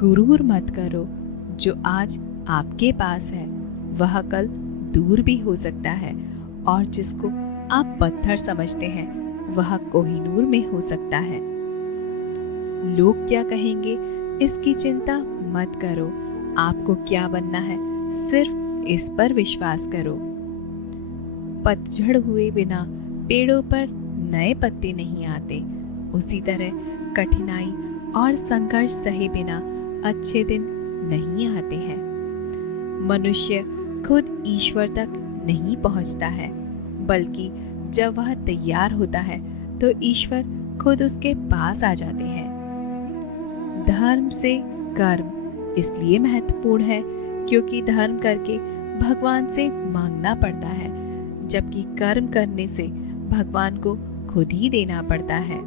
गुरूर मत करो। जो आज आपके पास है वह कल दूर भी हो सकता है, और जिसको आप पत्थर समझते हैं वह कोहिनूर में हो सकता है। लोग क्या कहेंगे इसकी चिंता मत करो। आपको क्या बनना है सिर्फ इस पर विश्वास करो। पतझड़ हुए बिना पेड़ों पर नए पत्ते नहीं आते, उसी तरह कठिनाई और संघर्ष सहे बिना अच्छे दिन नहीं आते हैं। मनुष्य खुद ईश्वर तक नहीं पहुंचता है, बल्कि जब वह तैयार होता है तो ईश्वर खुद उसके पास आ जाते हैं। धर्म से कर्म इसलिए महत्वपूर्ण है क्योंकि धर्म करके भगवान से मांगना पड़ता है, जबकि कर्म करने से भगवान को खुद ही देना पड़ता है।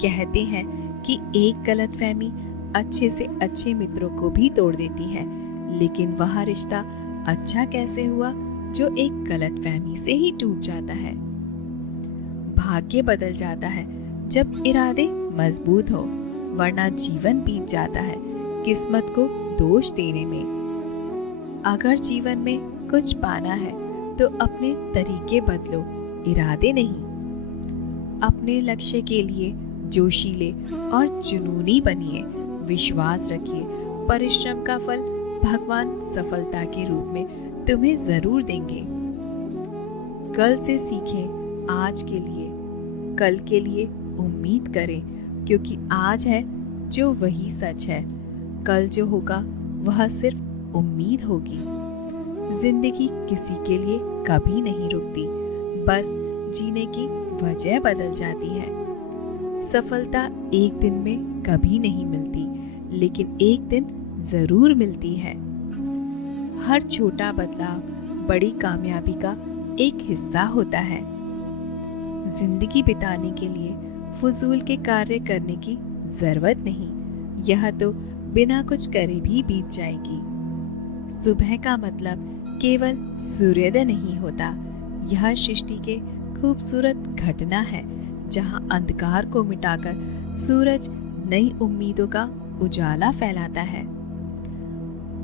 कहते हैं कि एक गलतफहमी अच्छे से अच्छे मित्रों को भी तोड़ देती है, लेकिन वह रिश्ता अच्छा कैसे हुआ जो एक गलतफहमी से ही टूट जाता है। भाग्य बदल जाता है जब इरादे मजबूत हो, वरना जीवन बीत जाता है किस्मत को दोष देने में। अगर जीवन में कुछ पाना है तो अपने तरीके बदलो, इरादे नहीं। अपने लक्ष्य के लिए जोशीले और जुनूनी बनिए। विश्वास रखिए, परिश्रम का फल भगवान सफलता के रूप में तुम्हें जरूर देंगे। कल से सीखें आज के लिए, कल के लिए उम्मीद करें, क्योंकि आज है जो वही सच है। कल जो होगा वह सिर्फ उम्मीद होगी। जिंदगी किसी के लिए कभी नहीं रुकती, बस जीने की वजह बदल जाती है। सफलता एक दिन में कभी नहीं मिलती, लेकिन एक दिन जरूर मिलती है। हर छोटा बदलाव बड़ी कामयाबी का एक हिस्सा होता है। जिंदगी बिताने के लिए फजूल के कार्य करने की जरूरत नहीं, यह तो बिना कुछ करे भी बीत जाएगी। सुबह का मतलब केवल सूर्योदय नहीं होता, यह सृष्टि के खूबसूरत घटना है जहां अंधकार को मिटाकर सूरज नई उम्मीदों का उजाला फैलाता है।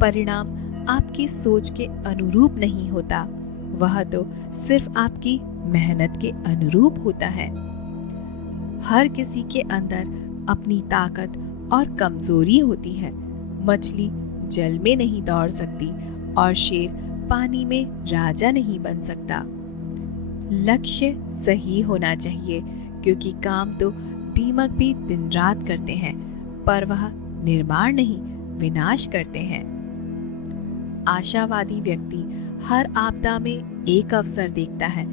परिणाम आपकी सोच के अनुरूप नहीं होता, वह तो सिर्फ आपकी मेहनत के अनुरूप होता है। हर किसी के अंदर अपनी ताकत और कमजोरी होती है। मछली जल में नहीं दौड़ सकती और शेर पानी में राजा नहीं बन सकता। लक्ष्य सही होना चाहिए, क्योंकि काम तो दीमक भी दिन रात करते हैं, पर वह निर्माण नहीं विनाश करते हैं। आशावादी व्यक्ति हर आपदा में एक अवसर देखता है,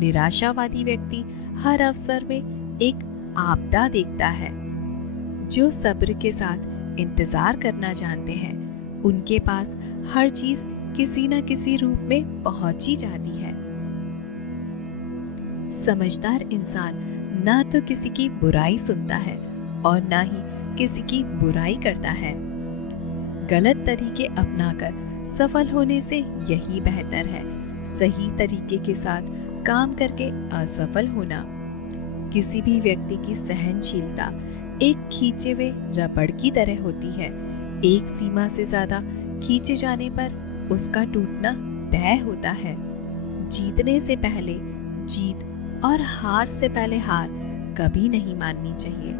निराशावादी व्यक्ति हर अवसर में एक आपदा देखता है। जो सब्र के साथ इंतजार करना जानते हैं, उनके पास हर चीज किसी न किसी रूप में पहुंची जाती है। समझदार इंसान ना तो किसी की बुराई सुनता है और ना ही किसी की बुराई करता है। गलत तरीके अपनाकर सफल होने से यही बेहतर है सही तरीके के साथ काम करके असफल होना। किसी भी व्यक्ति की सहनशीलता एक खींचे हुए रबड़ की तरह होती है। एक सीमा से ज्यादा खींचे जाने पर उसका टूटना तय होता है। जीतने से पहले जीत और हार से पहले हार कभी नहीं माननी चाहिए।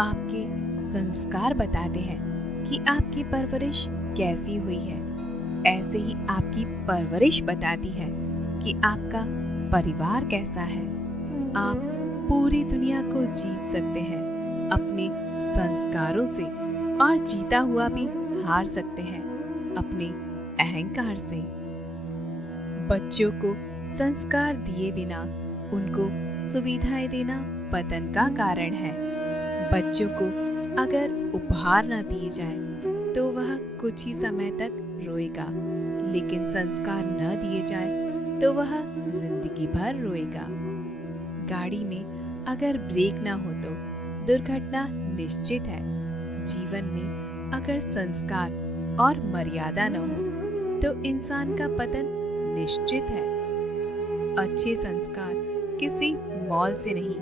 आपके संस्कार बताते हैं कि आपकी परवरिश कैसी हुई है, ऐसे ही आपकी परवरिश बताती है कि आपका परिवार कैसा है। आप पूरी दुनिया को जीत सकते हैं अपने संस्कारों से, और जीता हुआ भी हार सकते हैं अपने अहंकार से। बच्चों को संस्कार दिए बिना उनको सुविधाएं देना पतन का कारण है। बच्चों को अगर उपहार न दिए जाए तो वह कुछ ही समय तक रोएगा, लेकिन संस्कार न दिए जाए तो वह जिंदगी भर रोएगा। गाड़ी में अगर ब्रेक ना हो तो दुर्घटना निश्चित है। जीवन में अगर संस्कार और मर्यादा न हो तो इंसान का पतन निश्चित है। अच्छे संस्कार किसी मॉल से नहीं,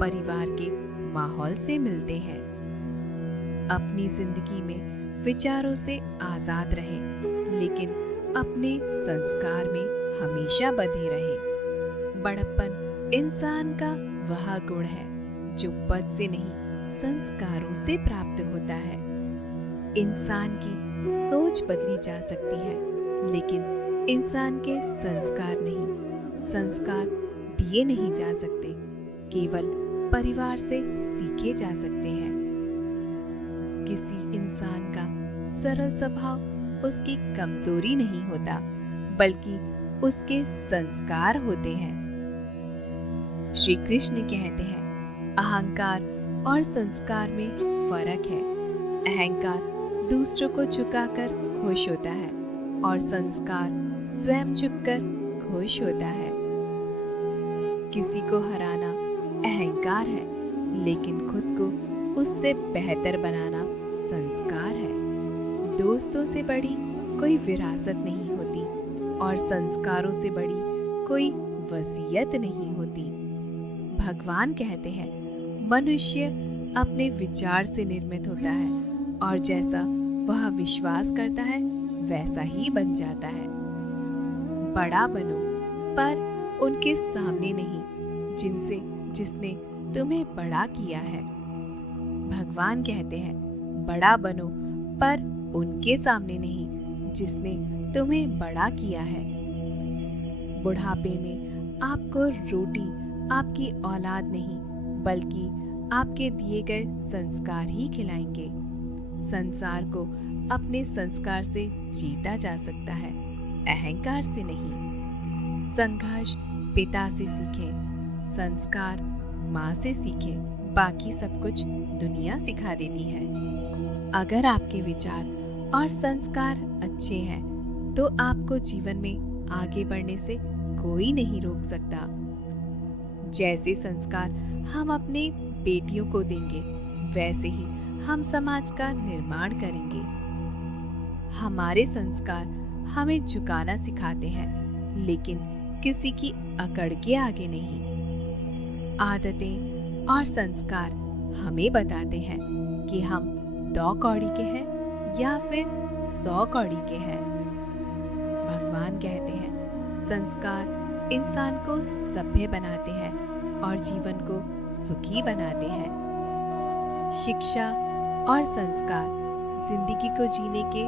परिवार के माहौल से मिलते हैं। अपनी जिंदगी में विचारों से आजाद रहें, लेकिन अपने संस्कार में हमेशा बंधे रहें। बड़प्पन इंसान का वह गुण है जो पद से नहीं संस्कारों से प्राप्त होता है। इंसान की सोच बदली जा सकती है, लेकिन इंसान के संस्कार नहीं। संस्कार दिए नहीं जा सकते, केवल परिवार से सीखे जा सकते हैं। किसी इंसान का सरल स्वभाव उसकी कमजोरी नहीं होता, बल्कि उसके संस्कार होते हैं। श्री कृष्ण कहते हैं, अहंकार और संस्कार में फर्क है। अहंकार दूसरों को झुकाकर खुश होता है और संस्कार स्वयं झुककर खुश होता है। किसी को हराना अहंकार है, लेकिन खुद को उससे बेहतर बनाना संस्कार है। दोस्तों से बड़ी कोई विरासत नहीं होती और संस्कारों से बड़ी कोई वसीयत नहीं होती। भगवान कहते हैं, मनुष्य अपने विचार से निर्मित होता है और जैसा वह विश्वास करता है वैसा ही बन जाता है। बड़ा बनो, पर उनके सामने नहीं जिसने तुम्हें बड़ा किया है। भगवान कहते हैं, बड़ा बनो, पर उनके सामने नहीं जिसने तुम्हें बड़ा किया है। बुढ़ापे में आपको रोटी आपकी औलाद नहीं, बल्कि आपके दिए गए संस्कार ही खिलाएंगे। संसार को अपने संस्कार से जीता जा सकता है, अहंकार से नहीं। संघर्ष पिता से सीखें, संस्कार माँ से सीखें, बाकी सब कुछ दुनिया सिखा देती है। अगर आपके विचार और संस्कार अच्छे हैं, तो आपको जीवन में आगे बढ़ने से कोई नहीं रोक सकता। जैसे संस्कार हम अपने बेटियों को देंगे, वैसे ही हम समाज का निर्माण करेंगे। हमारे संस्कार हमें झुकाना सिखाते हैं, लेकिन किसी की अकड़ के आगे नहीं। आदतें और संस्कार हमें बताते हैं कि हम 2 कौड़ी के हैं या फिर 100 कौड़ी के हैं। भगवान कहते हैं, संस्कार इंसान को सभ्य बनाते हैं और जीवन को सुखी बनाते हैं। शिक्षा और संस्कार जिंदगी को जीने के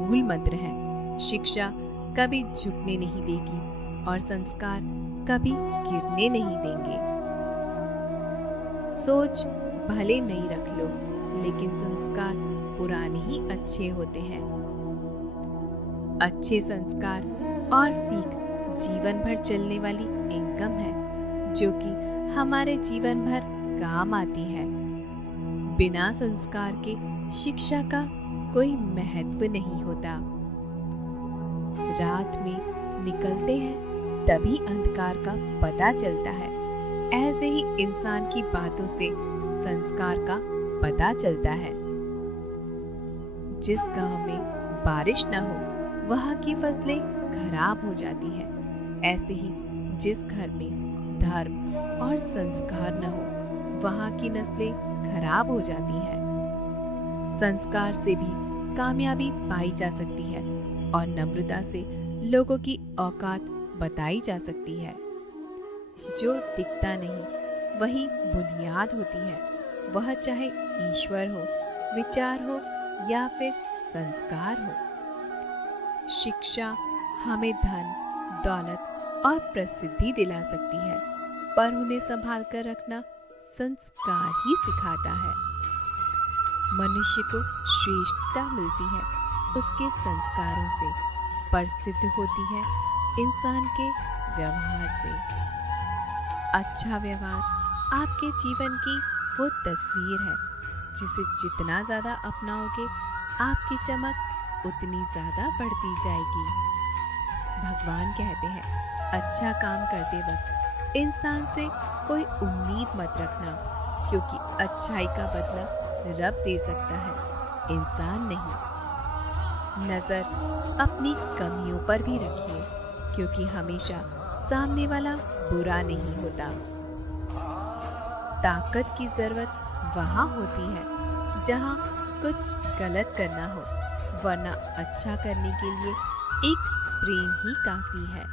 मूल मंत्र हैं। शिक्षा कभी झुकने नहीं देगी और संस्कार कभी गिरने नहीं देंगे। सोच भले नई रख लो, लेकिन संस्कार पुराने ही अच्छे होते हैं। अच्छे संस्कार और सीख जीवन भर चलने वाली इनकम है, जो कि हमारे जीवन भर काम आती है। बिना संस्कार के शिक्षा का कोई महत्व नहीं होता। रात में निकलते हैं तभी अंधकार का पता चलता है। ऐसे ही इंसान की बातों से संस्कार का पता चलता है। जिस गांव में बारिश न हो, वहां की फसलें खराब हो जाती हैं। ऐसे ही जिस घर में धर्म और संस्कार न हो, वहां की नस्लें खराब हो जाती हैं। संस्कार से भी कामयाबी पाई जा सकती है और नम्रता से लोगों की औकात बताई जा सकती है। जो दिखता नहीं वही बुनियाद होती है, वह चाहे ईश्वर हो, विचार हो या फिर संस्कार हो। शिक्षा हमें धन, दौलत और प्रसिद्धि दिला सकती है, पर उन्हें संभाल कर रखना संस्कार ही सिखाता है। मनुष्य को श्रेष्ठता मिलती है उसके संस्कारों से, पर सिद्ध होती है इंसान के व्यवहार से। अच्छा व्यवहार आपके जीवन की वो तस्वीर है जिसे जितना ज़्यादा अपनाओगे, आपकी चमक उतनी ज़्यादा बढ़ती जाएगी। भगवान कहते हैं, अच्छा काम करते वक्त इंसान से कोई उम्मीद मत रखना, क्योंकि अच्छाई का बदला रब दे सकता है, इंसान नहीं। नज़र अपनी कमियों पर भी रखिए, क्योंकि हमेशा सामने वाला बुरा नहीं होता। ताकत की जरूरत वहाँ होती है जहाँ कुछ गलत करना हो, वरना अच्छा करने के लिए एक प्रेम ही काफी है।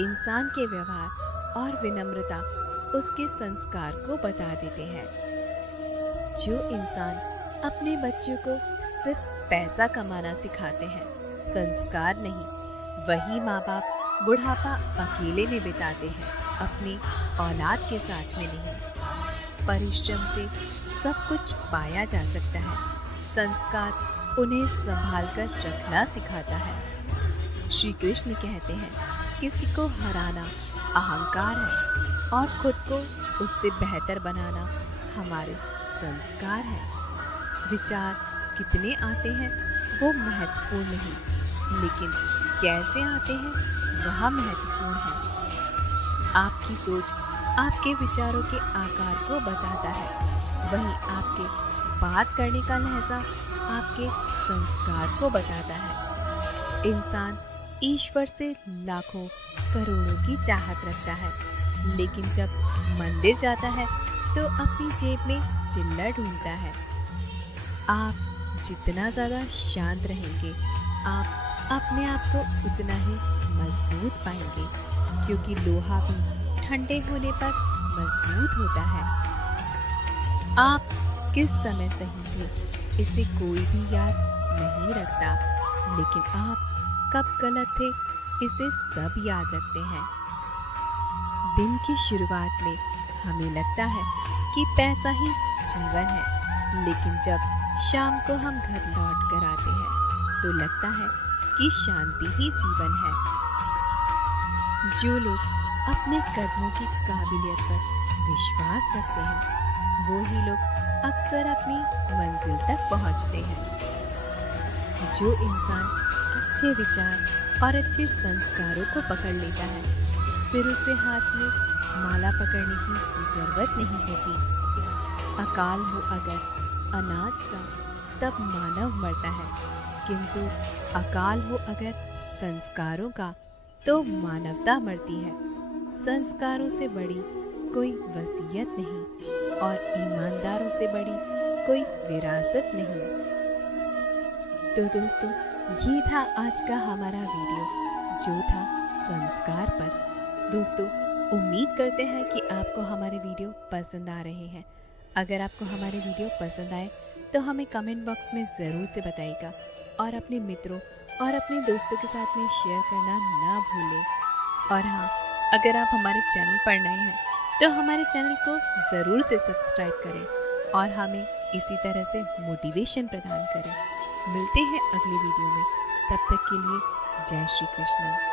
इंसान के व्यवहार और विनम्रता उसके संस्कार को बता देते हैं। जो इंसान अपने बच्चों को सिर्फ पैसा कमाना सिखाते हैं, संस्कार नहीं, वही माँ बाप बुढ़ापा अकेले में बिताते हैं, अपनी औलाद के साथ में नहीं। परिश्रम से सब कुछ पाया जा सकता है, संस्कार उन्हें संभाल कर रखना सिखाता है। श्री कृष्ण कहते हैं, किसी को हराना अहंकार है और खुद को उससे बेहतर बनाना हमारे संस्कार है। विचार कितने आते हैं वो महत्वपूर्ण नहीं, लेकिन कैसे आते हैं वह महत्वपूर्ण है। आपकी सोच आपके विचारों के आकार को बताता है, वहीं आपके बात करने का लहजा आपके संस्कार को बताता है। इंसान ईश्वर से लाखों करोड़ों की चाहत रखता है, लेकिन जब मंदिर जाता है तो अपनी जेब में चिल्लर ढूंढता है। आप जितना ज़्यादा शांत रहेंगे, आप अपने आप को उतना ही मजबूत पाएंगे, क्योंकि लोहा भी ठंडे होने पर मजबूत होता है। आप किस समय सही थे इसे कोई भी याद नहीं रखता, लेकिन आप कब गलत थे इसे सब याद रखते हैं। दिन की शुरुआत में हमें लगता है कि पैसा ही जीवन है, लेकिन जब शाम को हम घर लौट कर आते हैं तो लगता है कि शांति ही जीवन है। जो लोग अपने कदमों की काबिलियत पर विश्वास रखते हैं, वो ही लोग अक्सर अपनी मंजिल तक पहुंचते हैं। जो इंसान अच्छे विचार और अच्छे संस्कारों को पकड़ लेता है, फिर उसे हाथ में माला पकड़ने की जरूरत नहीं होती। अकाल हो अगर अनाज का, तब मानव मरता है, किंतु अकाल हो अगर संस्कारों का, तो मानवता मरती है। संस्कारों से बड़ी कोई वसीयत नहीं और ईमानदारों से बड़ी कोई विरासत नहीं। तो दोस्तों, ये था आज का हमारा वीडियो, जो था संस्कार पर। दोस्तों, उम्मीद करते हैं कि आपको हमारे वीडियो पसंद आ रहे हैं। अगर आपको हमारे वीडियो पसंद आए तो हमें कमेंट बॉक्स में ज़रूर से बताइएगा और अपने मित्रों और अपने दोस्तों के साथ में शेयर करना ना भूलें। और हाँ, अगर आप हमारे चैनल पर नए हैं तो हमारे चैनल को ज़रूर से सब्सक्राइब करें और हमें इसी तरह से मोटिवेशन प्रदान करें। मिलते हैं अगले वीडियो में, तब तक के लिए जय श्री कृष्ण।